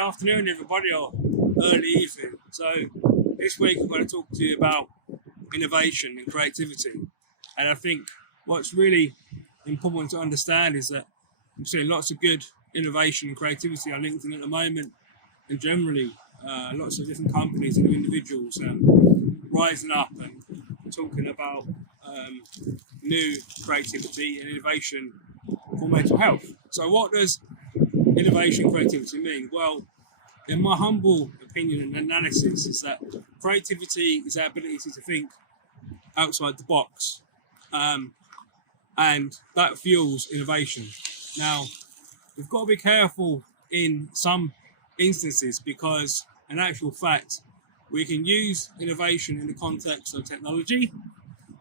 afternoon, everybody, or early evening. So this week I'm going to talk to you about innovation and creativity. And I think what's really important to understand is that I'm seeing lots of good innovation and creativity on LinkedIn at the moment, and generally lots of different companies and individuals rising up and talking about new creativity and innovation for mental health. So what does innovation and creativity mean? Well, in my humble opinion and analysis, is that creativity is our ability to think outside the box, and that fuels innovation. Now, we've got to be careful in some instances because, in actual fact, we can use innovation in the context of technology,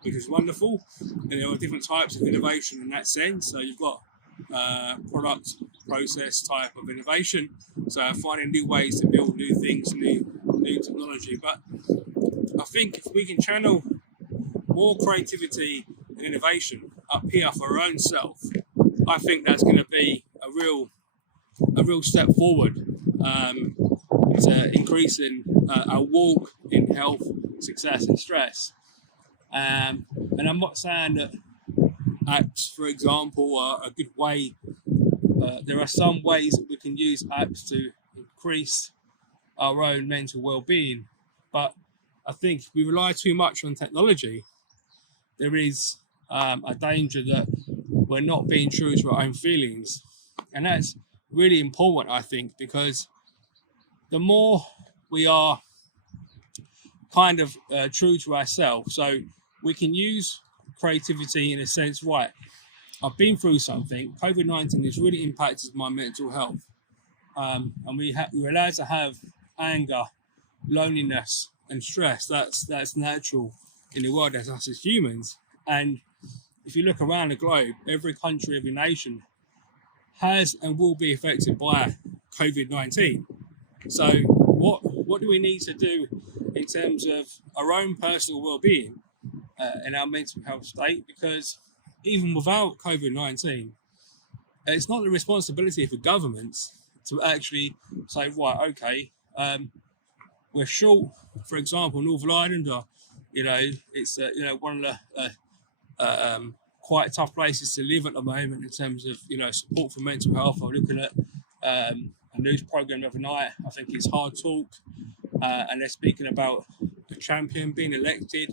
which is wonderful, and there are different types of innovation in that sense. So you've got product process type of innovation, so finding new ways to build new things, new technology. But I think if we can channel more creativity and innovation up here for our own self, I think that's going to be a real step forward to increasing our walk in health, success and stress. And I'm not saying that apps, for example, are a good way. There are some ways that we can use apps to increase our own mental well-being, but I think if we rely too much on technology, there is a danger that we're not being true to our own feelings. And that's really important, I think, because the more we are kind of true to ourselves, so we can use creativity in a sense, right, I've been through something. COVID-19 has really impacted my mental health. And we're allowed to have anger, loneliness and stress. That's natural in the world as us as humans. And if you look around the globe, every country, every nation has and will be affected by COVID-19. So what do we need to do in terms of our own personal well-being and our mental health state? Because even without COVID-19, it's not the responsibility of the governments to actually say, right, okay, we're short, for example, Northern Ireland, or, it's one of the quite tough places to live at the moment in terms of, support for mental health. I'm looking at a news program the other night. I think it's Hard Talk, and they're speaking about a champion being elected,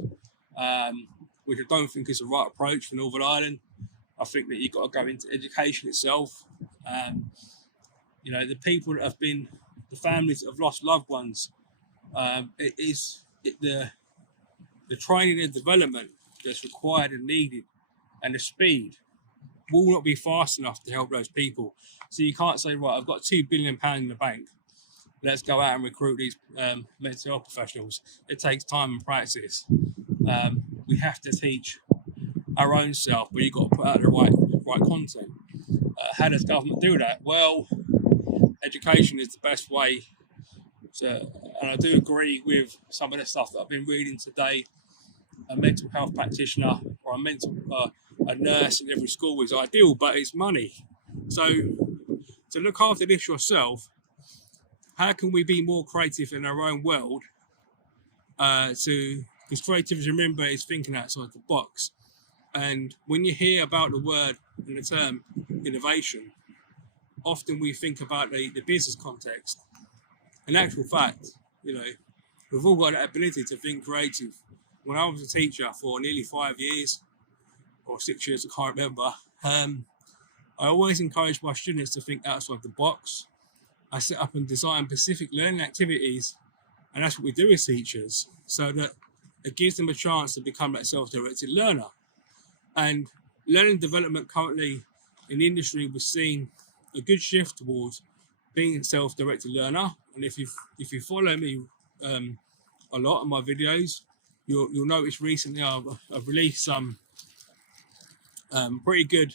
which I don't think is the right approach for Northern Ireland. I think that you've got to go into education itself. The people that have been, the families that have lost loved ones, the training and development that's required and needed, and the speed will not be fast enough to help those people. So you can't say, right, I've got £2 billion in the bank, let's go out and recruit these mental health professionals. It takes time and practice. We have to teach our own self, but you've got to put out the right content. How does government do that? Well, education is the best way to, and I do agree with some of the stuff that I've been reading today. A mental health practitioner or a nurse in every school is ideal, but it's money. So to look after this yourself, how can we be more creative in our own world? Because creativity, remember, is thinking outside the box. And when you hear about the word and the term innovation, often we think about the business context. In actual fact, we've all got that ability to think creative. When I was a teacher for nearly 5 years, or 6 years, I can't remember, I always encourage my students to think outside the box. I set up and design specific learning activities, and that's what we do as teachers, so that it gives them a chance to become that self-directed learner. And learning development currently in the industry, we're seeing a good shift towards being a self-directed learner. And if you follow me a lot in my videos, you'll notice recently I've released some pretty good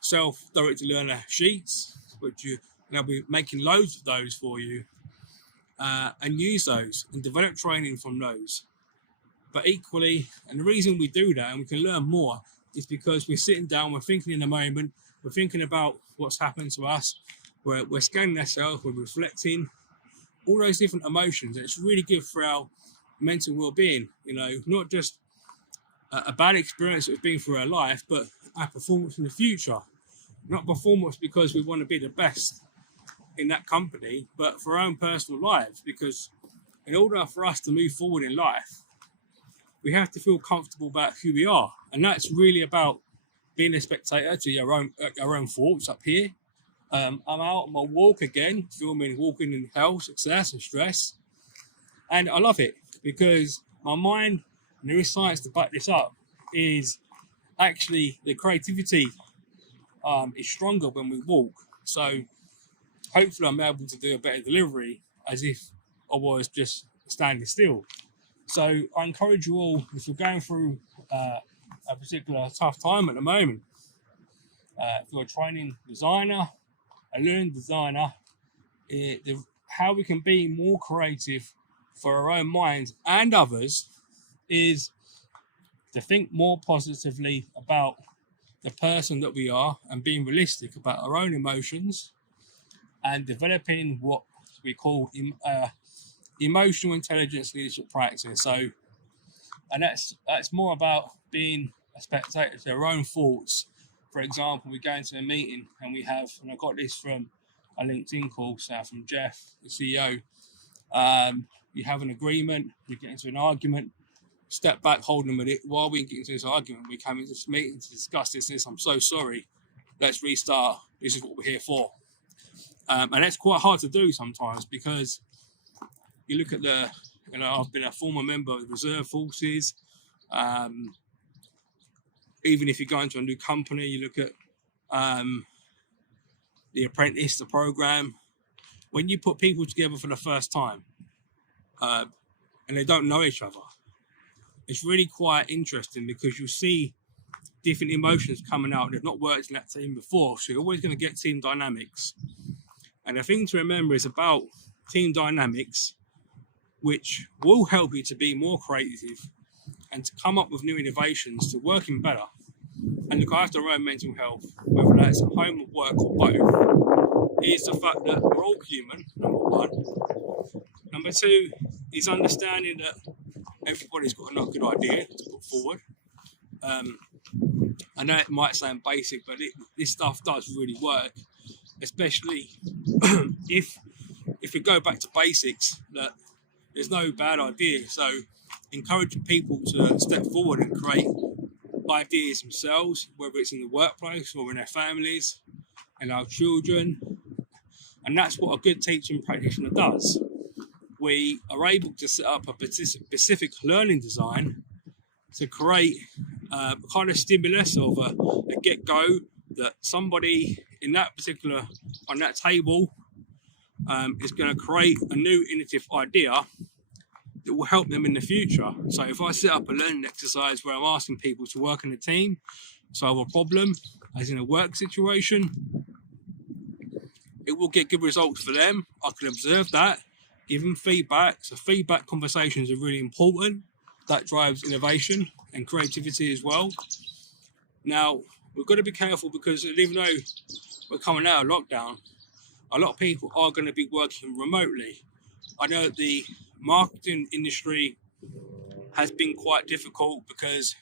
self-directed learner sheets, and I'll be making loads of those for you, and use those and develop training from those. But equally, and the reason we do that and we can learn more is because we're sitting down, we're thinking in the moment, we're thinking about what's happened to us, we're scanning ourselves, we're reflecting, all those different emotions. And it's really good for our mental well-being, not just a bad experience that we've been through our life, but our performance in the future. Not performance because we want to be the best in that company, but for our own personal lives, because in order for us to move forward in life, we have to feel comfortable about who we are. And that's really about being a spectator to our own thoughts up here. I'm out on my walk again, filming walking in health, success and stress. And I love it because my mind, and there is science to back this up, is actually the creativity is stronger when we walk. So hopefully I'm able to do a better delivery as if I was just standing still. So I encourage you all, if you're going through a particular tough time at the moment, if you're a training designer, a learning designer, how we can be more creative for our own minds and others is to think more positively about the person that we are and being realistic about our own emotions and developing what we call emotional intelligence leadership practice. So, and that's more about being a spectator to our own thoughts. For example, we go into a meeting and I got this from a LinkedIn call, from Jeff, the CEO. You have an agreement, you get into an argument, step back, hold a minute. While we get into this argument, we come into this meeting to discuss this. I'm so sorry. Let's restart. This is what we're here for. And that's quite hard to do sometimes because you look at I've been a former member of the reserve forces. Even if you go into a new company, you look at the apprentice, the program. When you put people together for the first time and they don't know each other, it's really quite interesting because you see different emotions coming out. They've not worked in that team before, so you're always going to get team dynamics. And the thing to remember is about team dynamics, which will help you to be more creative and to come up with new innovations to working better and look after our own mental health, whether that's at home or work or both, is the fact that we're all human, number one. Number two is understanding that everybody's got a good idea to put forward. I know it might sound basic, but this stuff does really work, especially if we go back to basics, that there's no bad idea. So encouraging people to step forward and create ideas themselves, whether it's in the workplace or in their families and our children. And that's what a good teaching practitioner does. We are able to set up a specific learning design to create a kind of stimulus of a get-go that somebody in that particular, on that table, is going to create a new innovative idea that will help them in the future. So if I set up a learning exercise where I'm asking people to work in a team, solve a problem, as in a work situation, it will get good results for them. I can observe that, give them feedback. So feedback conversations are really important. That drives innovation and creativity as well. Now, we've got to be careful because even though we're coming out of lockdown, a lot of people are going to be working remotely. I know the marketing industry has been quite difficult because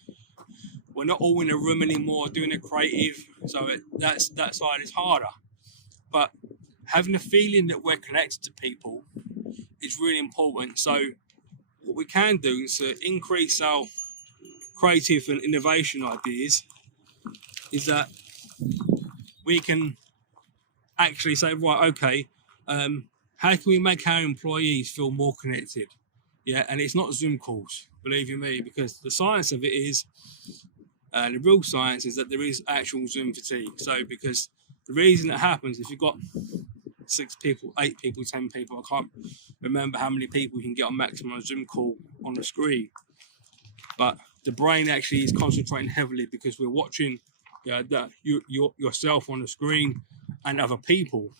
we're not all in a room anymore doing a creative, so that side is harder. But having a feeling that we're connected to people is really important. So what we can do is to increase our creative and innovation ideas is that we can actually say, right, okay, how can we make our employees feel more connected? Yeah, and it's not Zoom calls, believe you me, because the science of it is, the real science is that there is actual Zoom fatigue. So because the reason it happens, if you've got 6 people, 8 people, 10 people, I can't remember how many people you can get on maximum on a Zoom call on the screen, but the brain actually is concentrating heavily because we're watching yourself on the screen and other people,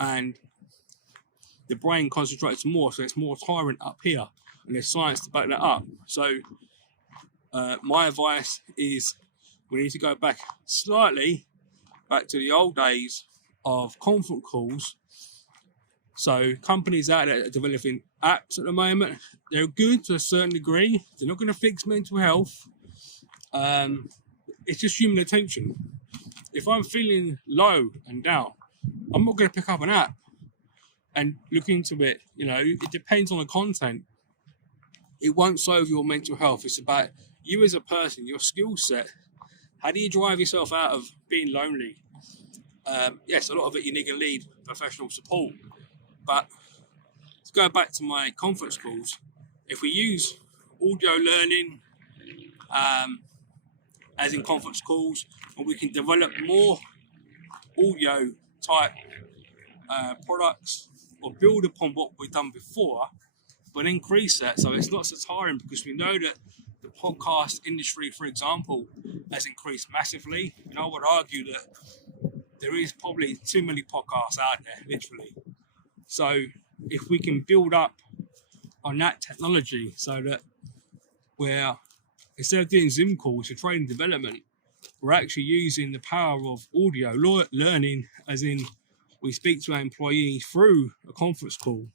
and the brain concentrates more, so it's more tiring up here, and there's science to back that up. So my advice is we need to go back slightly back to the old days of conference calls. So companies out there that are developing apps at the moment, they're good to a certain degree. They're not going to fix mental health. It's just human attention. If I'm feeling low and down, I'm not going to pick up an app and look into it. It depends on the content. It won't solve your mental health. It's about you as a person, your skill set. How do you drive yourself out of being lonely? Yes, a lot of it you need to need professional support. But to go back to my conference calls, if we use audio learning as in conference calls, and we can develop more audio type products or build upon what we've done before, but increase that so it's not so tiring, because we know that the podcast industry, for example, has increased massively. And I would argue that there is probably too many podcasts out there, literally. So if we can build up on that technology so that we're, instead of doing Zoom calls for training development, we're actually using the power of audio learning, as in we speak to our employees through a conference call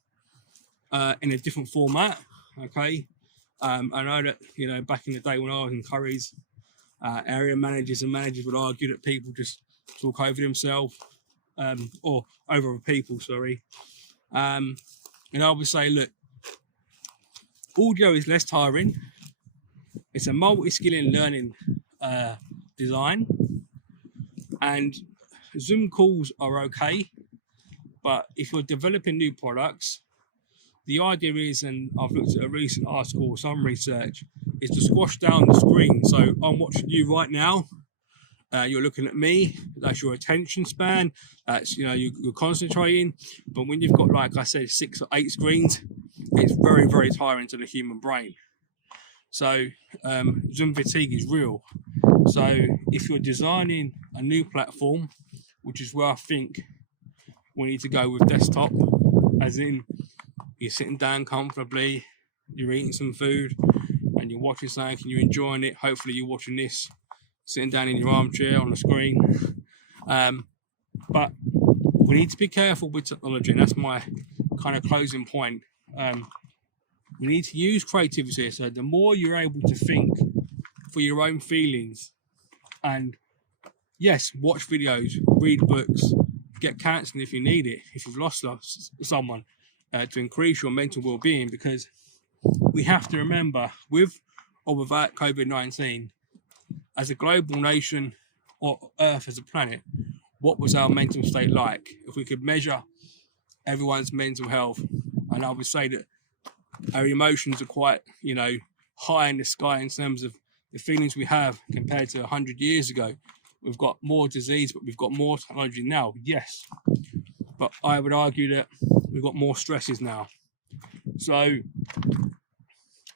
in a different format. Okay. I know that, back in the day when I was in Curry's, area managers and managers would argue that people just talk over themselves, or over people, sorry. And I would say, look, audio is less tiring. It's a multi-skilling learning design, and Zoom calls are okay. But if you're developing new products, the idea is, and I've looked at a recent article or some research, is to squash down the screen. So I'm watching you right now. You're looking at me. That's your attention span. That's, you're concentrating. But when you've got, like I said, 6 or 8 screens, it's very, very tiring to the human brain. So Zoom fatigue is real. So if you're designing a new platform, which is where I think we need to go with desktop, as in you're sitting down comfortably, you're eating some food, and you're watching something and you're enjoying it. Hopefully you're watching this sitting down in your armchair on the screen. But we need to be careful with technology, and that's my kind of closing point. We need to use creativity. So the more you're able to think for your own feelings, and yes, watch videos, read books, get counselling if you need it, if you've lost someone, to increase your mental well-being, because we have to remember, with or without COVID-19, as a global nation or Earth as a planet, what was our mental state like? If we could measure everyone's mental health, and I would say that our emotions are quite, high in the sky in terms of the feelings we have compared to 100 years ago. We've got more disease, but we've got more technology now, yes. But I would argue that we've got more stresses now. So,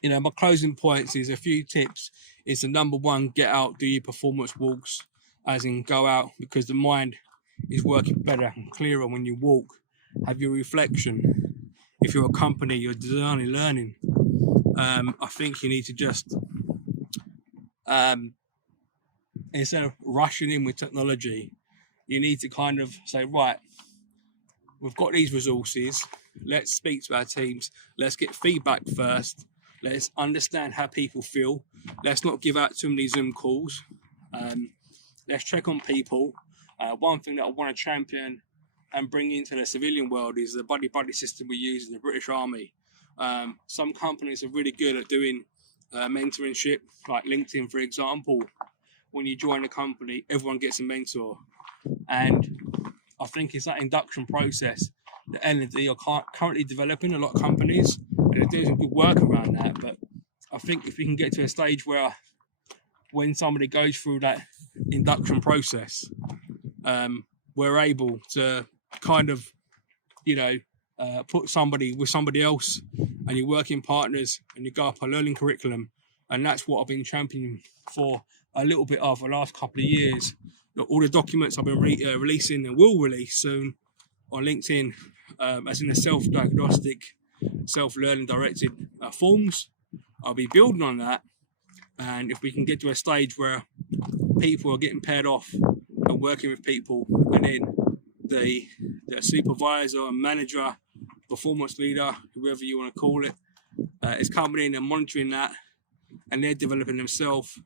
my closing points is a few tips. Is the number one, get out, do your performance walks, as in go out, because the mind is working better and clearer when you walk. Have your reflection. If you're a company, you're designing, learning, I think you need to just, instead of rushing in with technology, you need to kind of say, right, we've got these resources, let's speak to our teams, let's get feedback first, let's understand how people feel, let's not give out too many Zoom calls, let's check on people. One thing that I want to champion and bring into the civilian world is the buddy system we use in the British Army. Some companies are really good at doing mentorship, like LinkedIn, for example. When you join a company, everyone gets a mentor. And I think it's that induction process that L&D are currently developing, a lot of companies, and they're doing good work around that. But I think if we can get to a stage where when somebody goes through that induction process, we're able to kind of, put somebody with somebody else, and you're working partners, and you go up a learning curriculum. And that's what I've been championing for a little bit of the last couple of years. All the documents I've been releasing and will release soon on LinkedIn, as in the self-diagnostic, self-learning directed forms. I'll be building on that. And if we can get to a stage where people are getting paired off and working with people, and then the supervisor, manager, performance leader, whoever you want to call it, is coming in and monitoring that, and they're developing themselves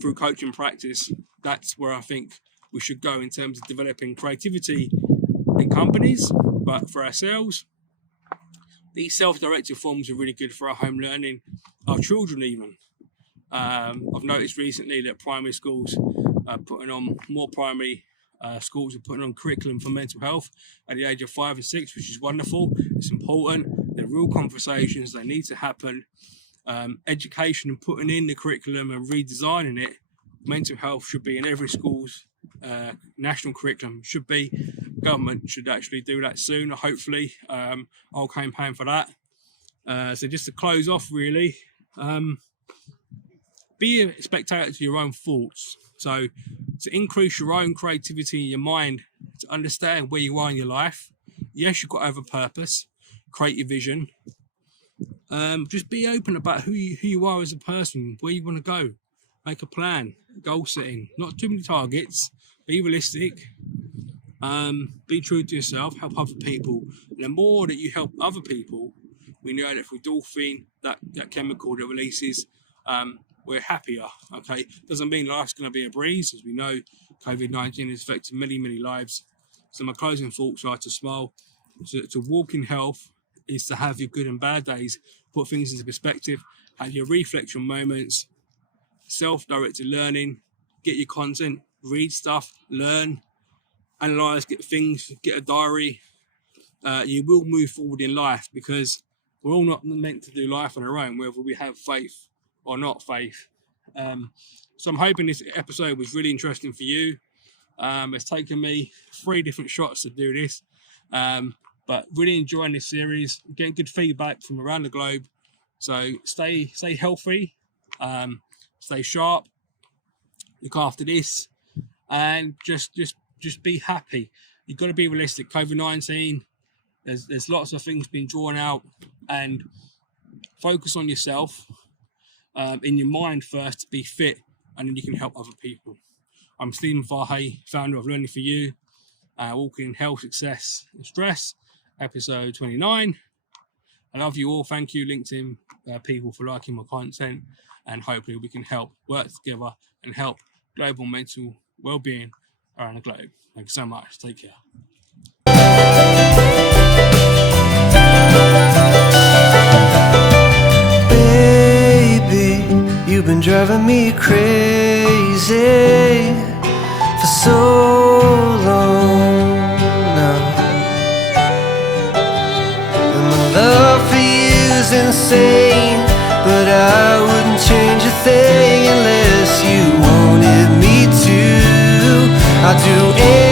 through coaching practice. That's where I think we should go in terms of developing creativity in companies, but for ourselves. These self-directed forms are really good for our home learning, our children even. I've noticed recently that primary schools are putting on, more primary schools are putting on curriculum for mental health at the age of 5 and 6, which is wonderful. It's important. They're real conversations. They need to happen. Education and putting in the curriculum and redesigning it. Mental health should be in every school's national curriculum. Should be. Government should actually do that soon, hopefully. I'll campaign for that. So just to close off, really, be a spectator to your own thoughts. So to increase your own creativity in your mind, to understand where you are in your life. Yes, you've got to have a purpose, create your vision. Just be open about who you are as a person, where you want to go. Make a plan, goal setting, not too many targets, be realistic, be true to yourself, help other people. And the more that you help other people, we know that through endorphin, that chemical that releases, we're happier, okay? Doesn't mean life's going to be a breeze. As we know, COVID-19 has affected many, many lives. So my closing thoughts are to smile, to walk in health is to have your good and bad days, put things into perspective, have your reflection moments, self-directed learning, get your content, read stuff, learn, analyze, get things, get a diary. You will move forward in life because we're all not meant to do life on our own, whether we have faith or not faith. So I'm hoping this episode was really interesting for you. It's taken me 3 different shots to do this, but really enjoying this series, getting good feedback from around the globe. So stay healthy, stay sharp, look after this, and just be happy. You've got to be realistic. COVID-19, there's lots of things being drawn out, and focus on yourself, in your mind first, to be fit, and then you can help other people. I'm Stephen Fahey, founder of Learning for You, Walking in Health, Success and Stress, episode 29. I love you all. Thank you, LinkedIn people, for liking my content, and hopefully we can help work together and help global mental well-being around the globe. Thank you so much. Take care. Baby, you've been driving me crazy for so long now, and my love for you's insane, but I wouldn't change a thing unless you wanted me to. I'd do anything